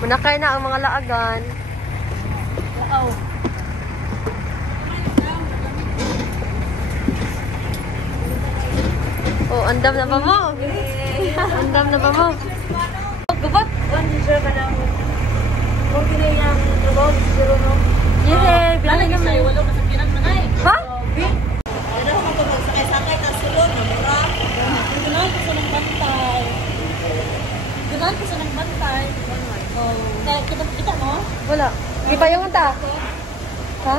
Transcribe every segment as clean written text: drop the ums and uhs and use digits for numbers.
Manakay na ang mga laagan. Wow. Oh, andam na ba mo? Andam na ba mo? Gubat? Deserve ka na mo. Kung pinayang trabaho, siguro no? Yes, bilang naman. Wala ka sa pinagmanay. Ha? Ano naman ito magsakay-sakay na sulod, no? Gunahan ko sa ng bantay. Gunahan ko sa ng bantay. Oh. Kita mo? Wala. Iba yung anta? Ha?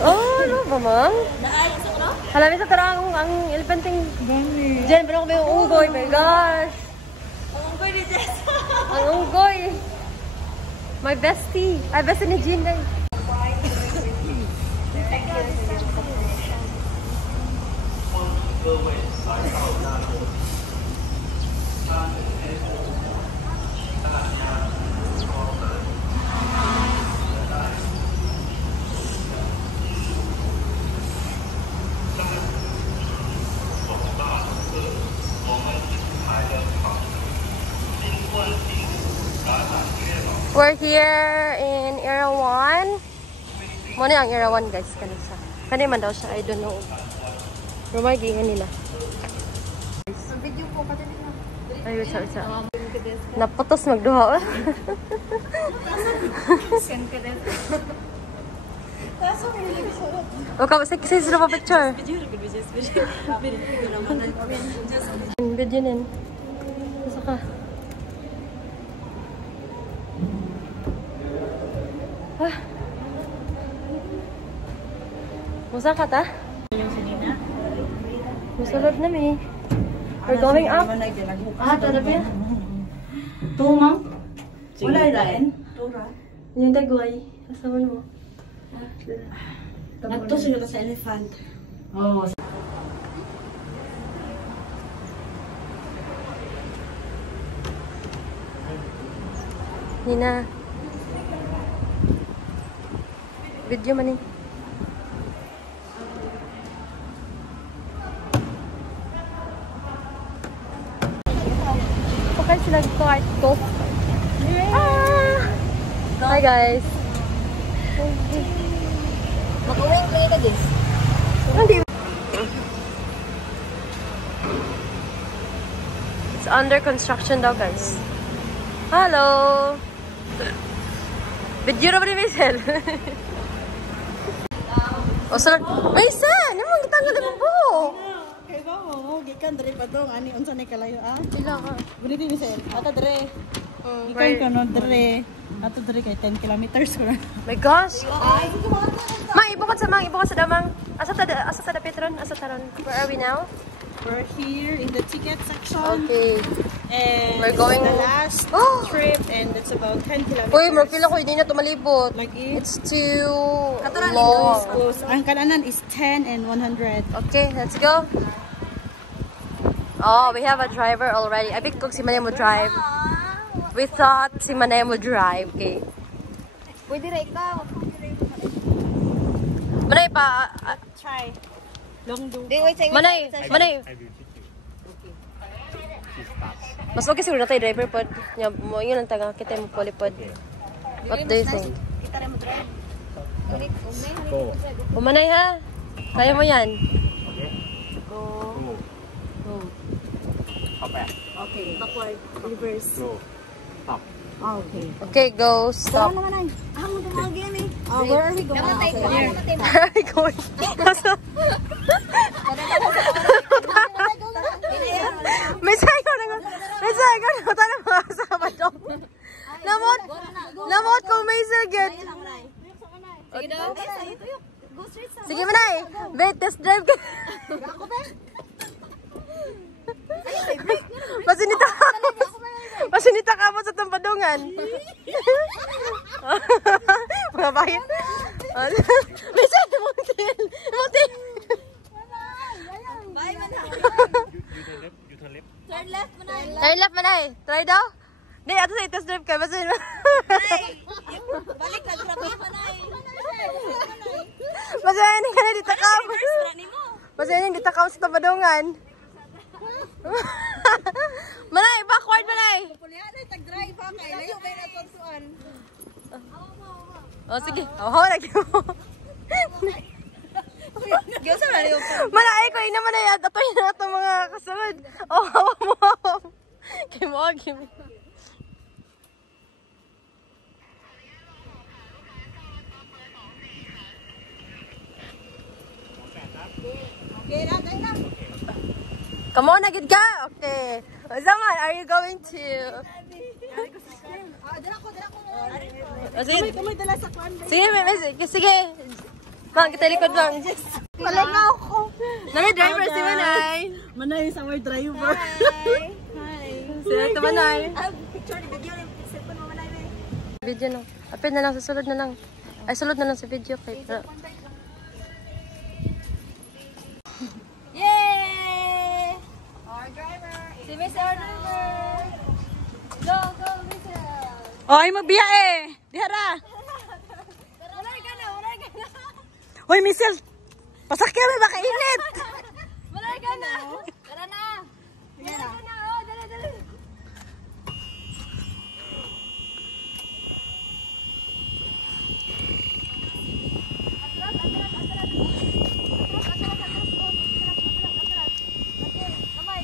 Oh, ano ba, ma'am? Naay, isa ko no? Halami sa tarang ang elephanteng... Diyan, pero kung may unggoy, my gosh. Ang unggoy ni Jess. Ang unggoy. My bestie. Ay, bestie ni Jean. Guys. We're here in Erawan. Muna ang Erawan, guys. Kanisa. Kani man daw siya. I don't know. Rumagingan nila. Video po ka din na. Ay, isa. Naputos magduha. Send ka din. Kaso mo yung suot. O ka, sige sila pa picture. Video nin. Gusto ka. Ah. Musa ka ta? Musulod na mi. We're going up. Ah, tadabi ya? Tumang? Wala rin? Yung dagway. Kasaman mo. Nagto sila sa elephant. Oo. Nina. Video man eh. Okay sila golf. Ah! Hi guys. Makawin ko ito guys. Hindi. It's under construction daw guys. Hello. Video na ba ni Maisel? O sir, Maisel! Ano mong gitanggal na po? Kaya ba mo, gikan dere pa dong, ani unsa ni kalayo ah? Sila ka. Guniti ni sir. Ato dere. Gikan ka no dere. Ato dere kay 10 kilometers ko na. My gosh! Ma, ibukod sa damang. Asa sa Petron? Asa taron? Where are we now? We're here in the ticket section. Okay. And We're going- it's the last trip and it's about 10 kilometers. Uy, markila ko, hindi na tumalibot. Like It's too long. long. Ang kananan is 10 and 100. Okay, let's go. Oh, we have a driver already. I think kung si Manay mo drive. We thought si Manay mo drive. Okay. Pwede rin ikaw. Manay pa. Try. Long do. Manay. Mas okay siguro na tayo driver pod. Yun ang taga. Kita mo polipod. What do you think? Kita rin mo drive. Go. Manay ha. Kaya mo yan. Go. Go. Up back. Okay. Backward. Reverse. Go. Stop. Okay. Okay, go. Stop. naman ay. Mo na again eh. Where are we going? Where are we going? May sayo na nga. May sayo na. Tala mga kasama dong. Namot kung may sagit. Sige mo na eh. Wait, test drive ka. Masinita ka mo sa tampadungan. Mga bayan. May sayo mo. Motil. Bye man ha. You turn left. Turn left mo na. Turn left man ay. Try daw. Di, ato sa test drive ka. Basin mo. Balik ka grabe mo na. Basin ka na dito ka. Basin ka dito ka sa tampadungan. Manay, backward manay. Pulihan ay tag-drive ha. Kaya layo kayo na konsuan. Oh, sige. Oh, lagi mo. Gyosa na liyo pa. Manay ko, ina manay. Ato yun na ito mga kasunod. Oh, hawa mo. Kaya mo, give me. Okay na, tayo na. Come on, agad ka. Okay. Zaman, are you going to... Dala ko. Oh, sige. Kamay dala sa kwan. Sige, sige. Mang, kita likod lang. Wala na ako. Nami driver si Manay. Manay sa my driver. Hi. Sila ito Manay. Picture ni video ni cellphone mo Manay. Video na. Apin na lang, susunod na lang. Ay, sulod na lang sa video. Kay, Yay! Our driver. Si Mr. Driver. Go, Mr. Oy, magbiya eh. Dihara. Wala ka na. Hoy, Michelle. Pasakyan mo, baka init. Wala ka na. Tara na. Wala ka na. Oh, dala.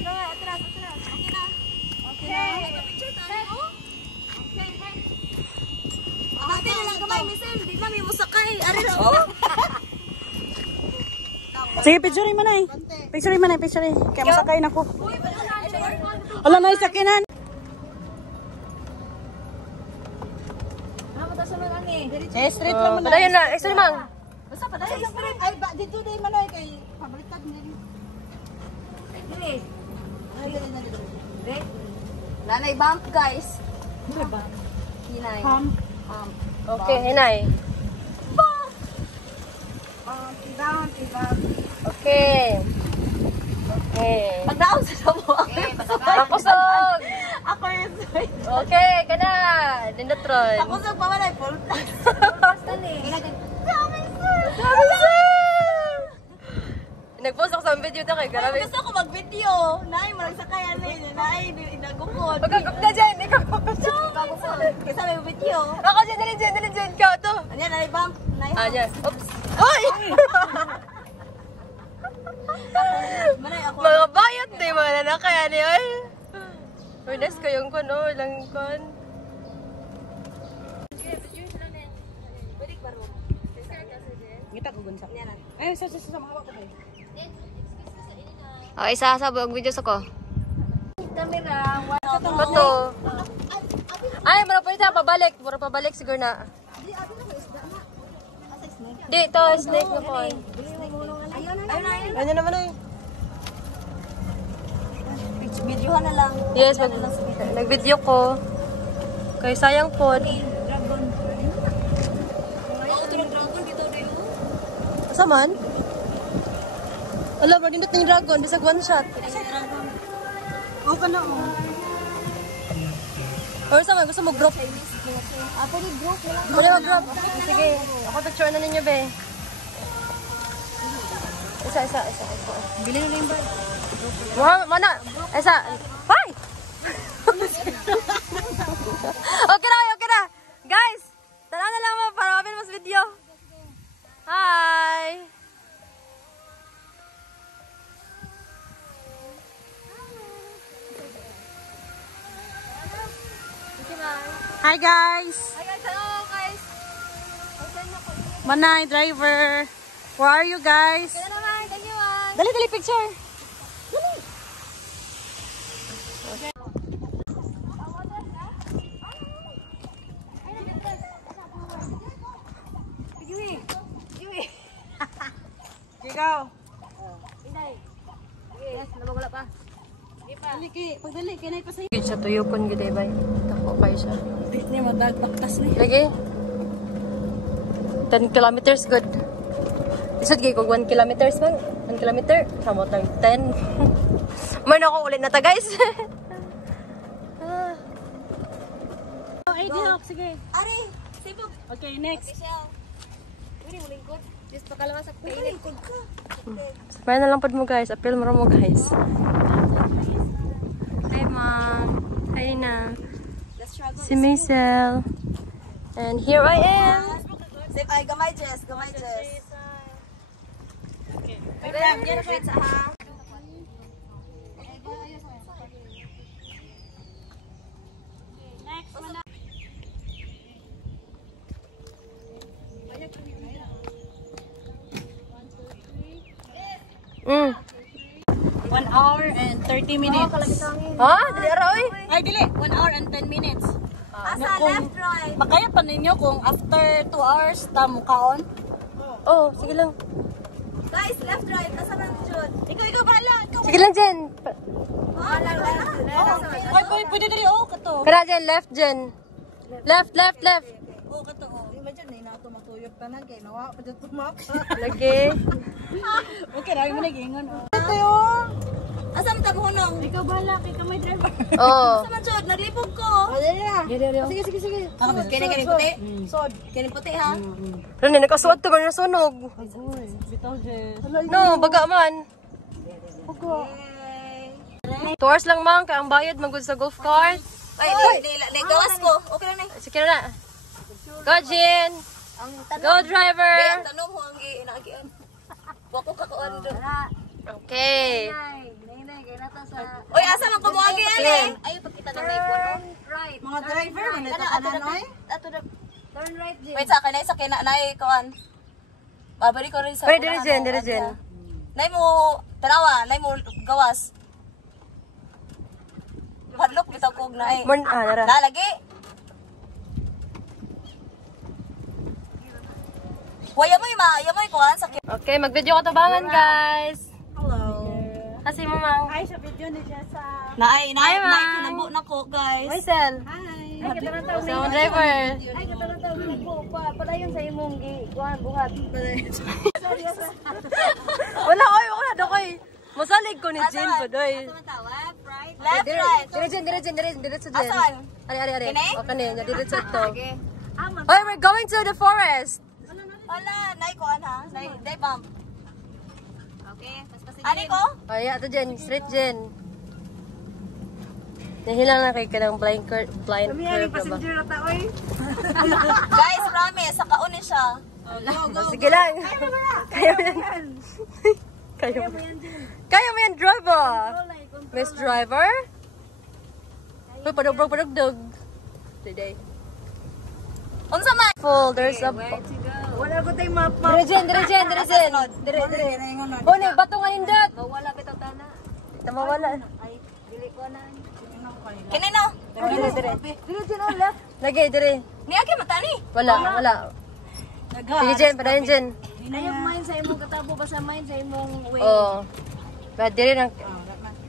Atras. Okay na. Okay. Picture tayo. Okay. Ate na lang gamay, Michelle. Di na may musakay. Ari lang. Sige, picture mo na eh. Picture mo na, picture. Kaya masakay na ko. Wala na isakinan. Eh, straight lang mo na. Padayon na. Extra mang. Basta padayon lang straight. Ay, dito day Manoy kay pabaliktad din. Dili. Dili. Nanay bump, guys. Hinay. Okay, hinay. Bump. Okay. Okay. Pagdaon sa mo. Okay, Pakusog. Ako yun. Okay, kana. Dinatron. Ako sa pamanay full plus. Dali. Nag-post ako sa video ito kay grabe. Gusto ko mag-video. Nay, marang sakayan na yun. Nay, inagukod. Pagkakap ka dyan, ikaw. Kasi may video. Ako dyan, dali dyan. Ikaw to. Ayan, nanay bump. Nay, Ayan. Oops. Hoy! Manay ako. Mga bayot na yung mga nanakaya ni oy. Urnes ko yung kun, oh. Ilang kun. Ngita ko gunsa. Eh, sa mga ko. Oh, isa sa buong video sa ko. Camera. Bato. Ay, mura pa ito. Pabalik. Mura pabalik siguro na. Di, ito. Snake na po. Ayun. Ano naman eh. Videohan na lang. Yes, nag-video ko. Kaya sayang po. Dragon. Ito ng dragon dito rin. Kasaman? Alam, magindot na yung dragon. Bisag one shot. Oo ka na oh. Or sama, gusto mo group? Pwede group na lang. Pwede mag-group? Sige. Ako picture na ninyo, be. Isa. Bili na yung bag. Mana? Isa. Bye! Okay na. Guys, tala na lang mo para mapin mas video. Hi! Hi guys. Hello guys! Manay, driver. Where are you guys? Kaya naman, ganyan. Dali, picture. Ikaw. Yes, nabagula pa. Pagdali, kinay pa sa'yo. Gid siya tuyokon gid ay bay. Tako kay siya. Di niya matagtaktas ni. Lagi. 10 kilometers good. Isod gay kog 1 kilometers man. 1 kilometer. Samo tag 10. Man ako ulit na ta guys. Ay, di hawk, sige. Ari, sibog. Okay, next. Michelle. Pwede mo lingkod. Gusto ka lang sa pilit. Sabay na lang pod mo guys. Appeal mo guys. Hi mom. Hi na. Si Maisel. And here I am. Ay, gamay Jess. Gamay Jess. Wait lang. Yan wait sa ha. Mm. 1 hour and 30 minutes. Ha? Dili aroy? Ay, dili. 1 hour and 10 minutes. Asa left, right. Makaya pa ninyo kung after 2 hours ta mukaon? Oh, sige lang. Guys, left, right. Asa man jud? Ikaw bahala. Ikaw. Sige lang Jen. Ay, pwede dali. Oh, kato. Kana Jen, left Jen. Left. Oh, kato. Oh. Imagine na inato matuyog tanan kay nawa pa dito map. Lagi. Okay, rawi mo na gingon. Ito yo. Asa man tamo hunong? Ikaw bahala kay kamay driver. Oh. Asa man jud? Naglibog ko. Dali na. Sige. Kini puti. Sod. Kini puti ha. Ano ni nakasuot to ba na sunog? Bitaw Jess. No, baga man. Yay. 2 hours lang man kay ang bayad magud sa golf cart. Ay, di gawas ko. Okay lang na. Sige na. Go Jen. Ang Go driver. Ang tanong mo ang inagian. Wako kakuan do. Okay. Oy, asa man kumuagi ani? Sige. Ay, pagkita na may puno. Right. Mga driver man ito kanan oy. Ato na. Turn right din. Wait, sa akin sa kina nay kuan. Babalik ko rin sa. Pwede dire Jen. Nay mo tanawa, nay mo gawas. Hadlok bitaw kog na ay. Nara. Lalagi. Waya mo kuan sa. Okay, mag-video ka tabangan guys. Hello. Kasi mo mang. Hi sa video ni Jessa. Nay, Hi, Ma. kinabo na ko, guys. Maisel. Hi. Sa mga driver. Ay, katulad tayo ko pa. Padayon sa imong kuan buhat. Wala wala daw kay. Masalig ko ni Jen po doy. Left, right. Dire sa Jen. Asan? Ari. Kini? O kani, dire sa to. Hoy, we're going to the forest. Wala, nay ko ana. Nay, day bump. Okay, paspasin. Ani ko? Ay, ato Jen, straight Jen. Nahilang na kay kanang blind curve ba? rata oy. Guys, promise, sakaon ni siya. Sige lang. Kaya mo yan. Kaya mo yan, driver. Miss Driver? Uy, padugdog. Today. Unsa man? Full, there's a... Wala ko tay map. Dire Jen. Dire. Oh, ni, bato nga nindot. Mawala bitaw tana. Mawala. Ay, dili ko na. Kini no? Dire. Lagi, dire. Ni aki mata ni. Wala. Sige Jen, padayon Jen. Ayog main sa imong katabo basta main sa imong way. Oh. Ba, dire nang...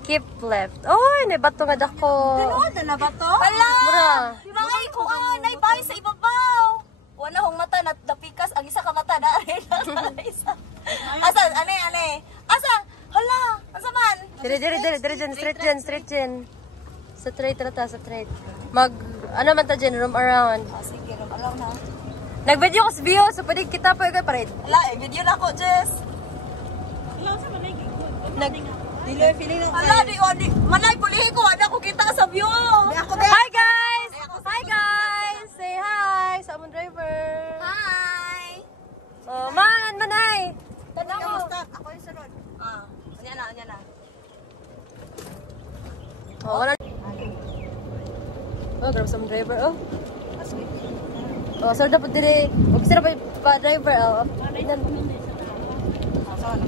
Keep left. Oh, ni bato nga dako. Ano na ba to? Hala! Mura. Mga ko nay bay sa ibabaw. Wala hong mata na dapikas ang isa ka mata na isa. Asa ane. Asa? Hala, asa man? Dire Jen, straight Jen. Sa straight. Mag, ano man ta Jen, roam around. Sige, alam na. Nag-video ko sa view, so pwede kita pa yung pared. Hala, video na ko, Jess. Hala, di, manay, pulihin ko, wala ko kita sa view. Hi guys! Say hi sa among driver. Hi! Oh, manay! Tanaw mo. Ako yung sunod. Anya na. Oh, wala. Oh, grab sa among driver, oh. Oh, sir dapat dire. Huwag sir pa driver, oh.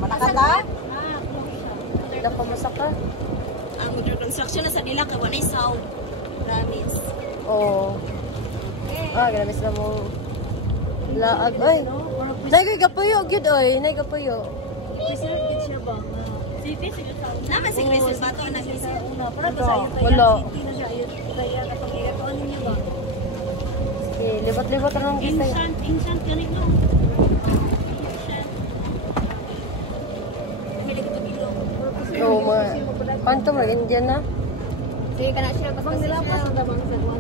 Manakata? Dapat pamasak ka. Ang construction na sa dila kay wala sound. Promise. Oh. Grabe sila mo. Laag, oy. Nay gapuyo, gyud oy. Nay gapuyo. Naman si Christmas ba to nag-isip? Wala. Sige, libat-libat na lang kita. Instant ganit no. Oo, mga... Kanto mo, Indian na. Sige ka na siya. Basta nila pa sa damang sa duwan.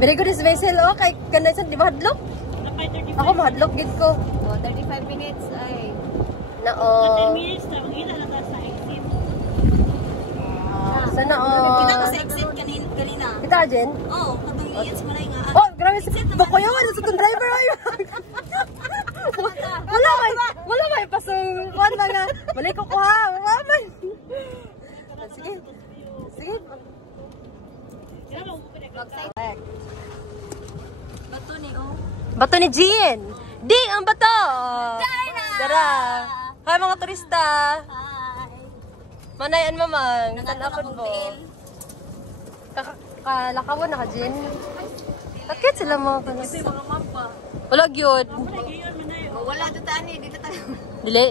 Very good is Maisel, oh. Kay kanay sa di ba hadlok? Ako mahadlok gid ko. 35 minutes ay. Nao. 10 minutes na mangita na tayo sa exit. Sana Kita ko sa exit kanina. Kita Jen? Oo, katong yes mo na nga. Oh, grabe sa bako yun sa tong driver ay. Wala may pasong kuan na nga. Balik ko ha. Wala man. Sige. Sige. Bato ni oh. Bato ni Jean. Ding ang bato. Dara. Hi mga turista. Hi. Manayan mamang. Tanapod mo. Kalakawan na ka, Jean. Bakit sila mga kanas? Mga mapa. Wala gyud. Wala to tani, dito tayo.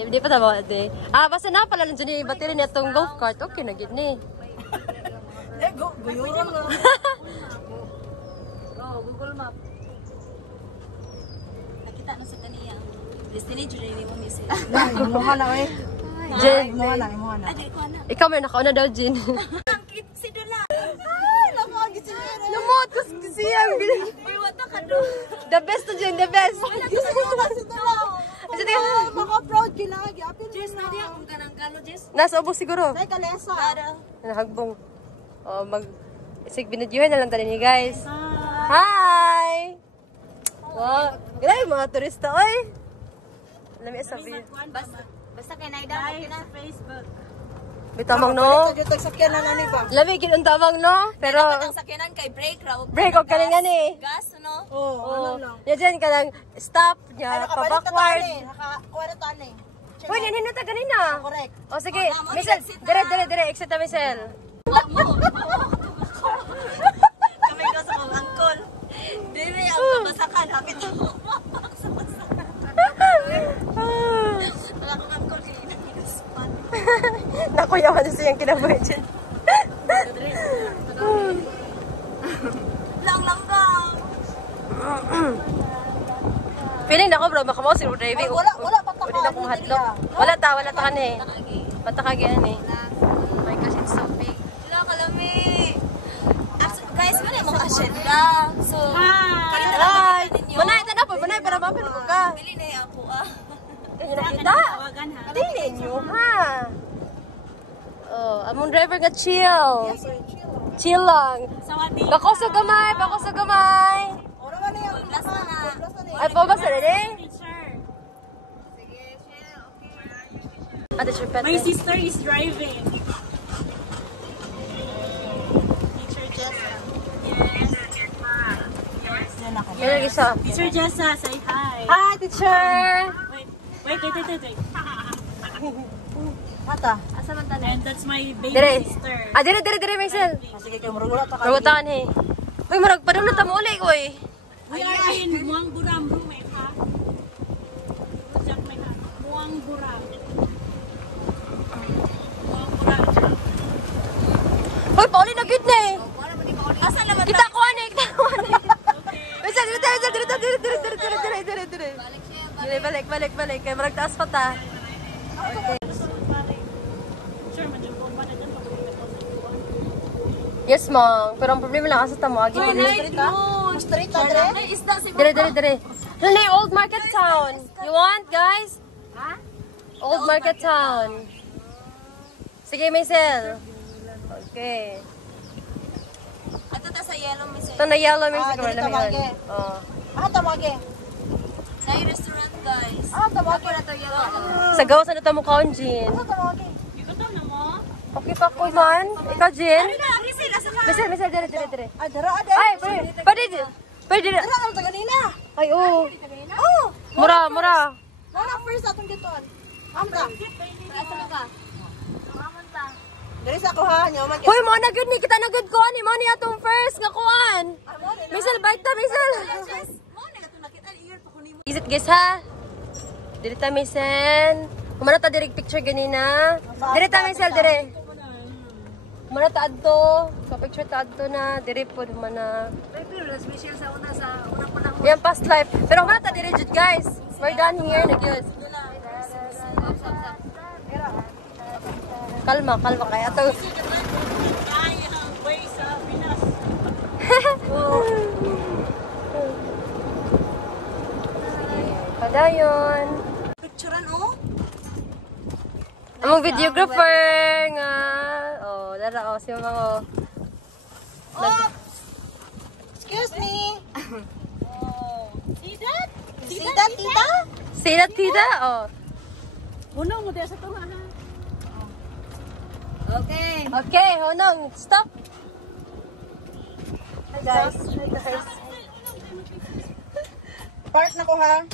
Di pa tama ate. Basta na pala lang dyan yung battery na itong go-kart. Okay na gid ni. Guyuron nga. Oh, Google Map. Nakita na sa kaniya. Destination ni mo ni sila. Imuha na eh. Jen, Imuha na. Adi ko na. ikaw may nakauna daw, Jean. Ang cute si Dula. Lumot ko siya. Uy, wata ka do. The best to Jean, the best. Kasi tingnan mo. Maka-proud kinagi. Apil Jess, na diya kung kanang kalo, Jess. Nasa ubos siguro. Ay, kalesa. Nahagbong. Sig binidyohan na lang tali ni guys. Hi! Wow. Grabe mga turista, oy. Lami sabi. Basta kay Naida, okay na. Facebook. Bitamang no. Dito sakyan na nani ba? Lami ginang tamang no. Pero Ang sakyanan kay break raw. break og kaning ani. Gas, no? Oh, ya dyan ka lang stop niya, pa-backward. Nakakuha na taan eh. Uy, naninot ka ganina. Correct. O sige, Michelle, dire, exit na Michelle. Kami ko sa mga angkol. Dili ang mabasakan. Hapit ako. Wala kong angkol. Kinaspan. Nakuyawan na siyang kinabuhi dyan. Lang-langgang. Feeling na ko bro, baka mo si driving. Wala pa ta. Hindi na akong hadlok. Wala ta kan eh. Patakagyan eh. Oh my gosh, it's so big. Hello, kalami. Guys, wala yung mga asyenda. So, Hi! Manay, ito na po. Manay, para mapil ko ka. Bili na yung ako, Kaya nakita? Dili nyo, ha? Oh, among driver nga chill. Chill lang. Bako sa gamay. Ora man niya. Last na nga. Ay, pabasa na rin. Ate, sure, My sister is driving. Teacher Jessa. Yan ang isa. Teacher Jessa, say hi. Hi, teacher! Wait. Mata. Asa man tanan? And that's my baby Dire. sister. Dire, Marcel. Sige kayo murugula ta ka. Rawatan eh. Uy, marag pa na tamo ulit, uy. We are in Muang Buram, roommate, ha? Jack, may ha? Muang Buram. Muang Buram. Uy, pauli na good na eh. Asa naman Kita ko ani. Marcel, dire. Balik. Kaya marag taas pa ta. Sure, madyan po ba na dyan? Yes, ma'am. Pero ang problema lang kasi tamo agi din. Straight ta dire. May isda si Dire. Ano na yung Old Market Town? You want, guys? Old Market Town. Sige, Marcel. Okay. Ato ta sa yellow, Miss. Ito na yellow, Marcel. dili tamage. Oh. Tamage. Na yung restaurant, guys. Tamage. Ako na to yellow. Sa gawas na tamo kaon, Jean. Tamage. Ikaw na mo? Okay pa ko man. Ikaw, Jean? Miss, asa ka? Marcel, dire. Dara ade. Ay, pwede. Dara ang ta ganina. Ay, oo. Oh. Mura. Wala first atong ditoon. Amta. Asa ka? Mamon ta. Diri sa ko ha, nyo man. Hoy, mo na good ni kita na good ko ani mo ni atong first nga kuan. Marcel, bite ta, Marcel. Mo na to nakita ear pa kunin mo. Is it guys ha? Diri ta, Marcel. Kumana ta direct picture ganina. Diri ta, Marcel, dire. Kumana ta adto. Sa picture ta adto na diri pod humana. Pero special sa una pa lang. Yan past life. Pero kumana ta diri jud guys. We're done here na gyud. Kalma kaya ato. Ay, ang way sa Pinas. Padayon. Picturean, oh. Among videographer nga. Oh, dara si mama ko. Excuse me. See that, tita? See that, tita? Oh. Unang mo sa tunga ha. Okay. Okay, Honong, stop. Hi guys. Part na ko ha.